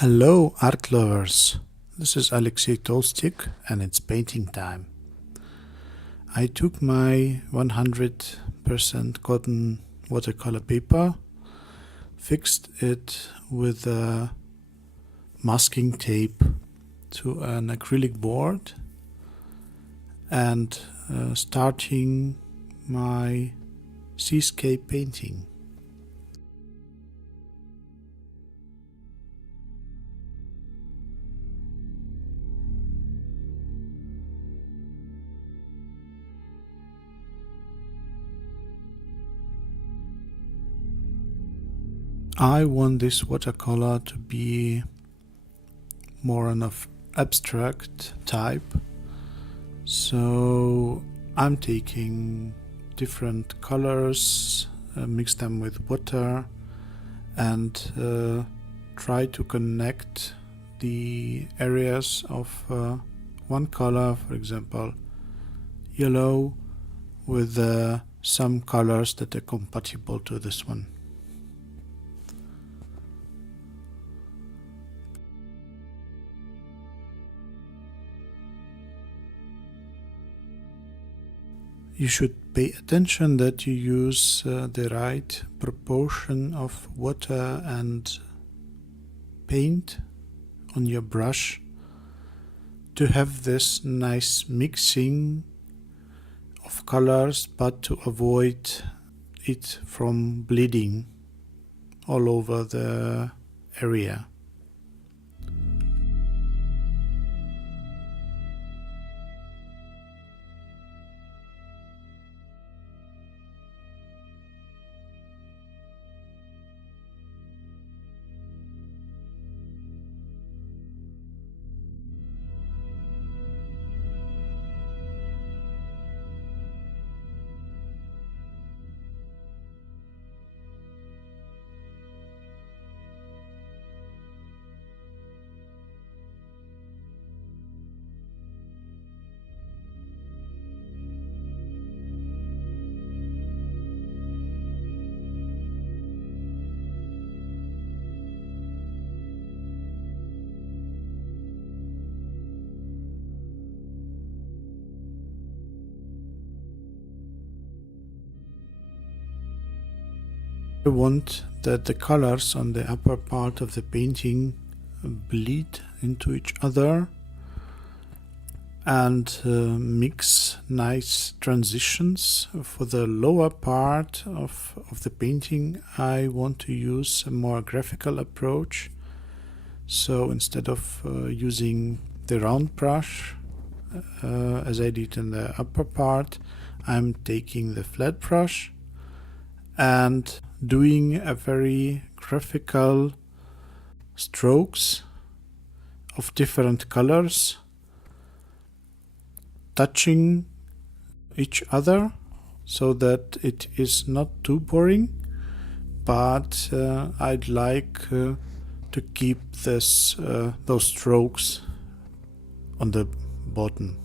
Hello art lovers, this is Alexei Tolstik and it's painting time. I took my 100% cotton watercolor paper, fixed it with a masking tape to an acrylic board and starting my Seascape painting. I want this watercolor to be more of abstract type, so I'm taking different colors, mix them with water and try to connect the areas of one color, for example yellow, with some colors that are compatible to this one. You should pay attention that you use the right proportion of water and paint on your brush to have this nice mixing of colors, but to avoid it from bleeding all over the area. I want that the colors on the upper part of the painting bleed into each other and mix nice transitions. For the lower part of the painting, I want to use a more graphical approach. So instead of using the round brush as I did in the upper part, I'm taking the flat brush and doing a very graphical strokes of different colors, touching each other so that it is not too boring, but I'd like to keep those strokes on the bottom.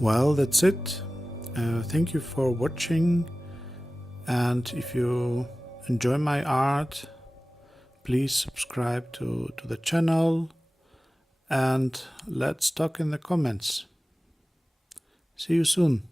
Well, that's it. Thank you for watching, and if you enjoy my art, please subscribe to the channel and let's talk in the comments. See you soon.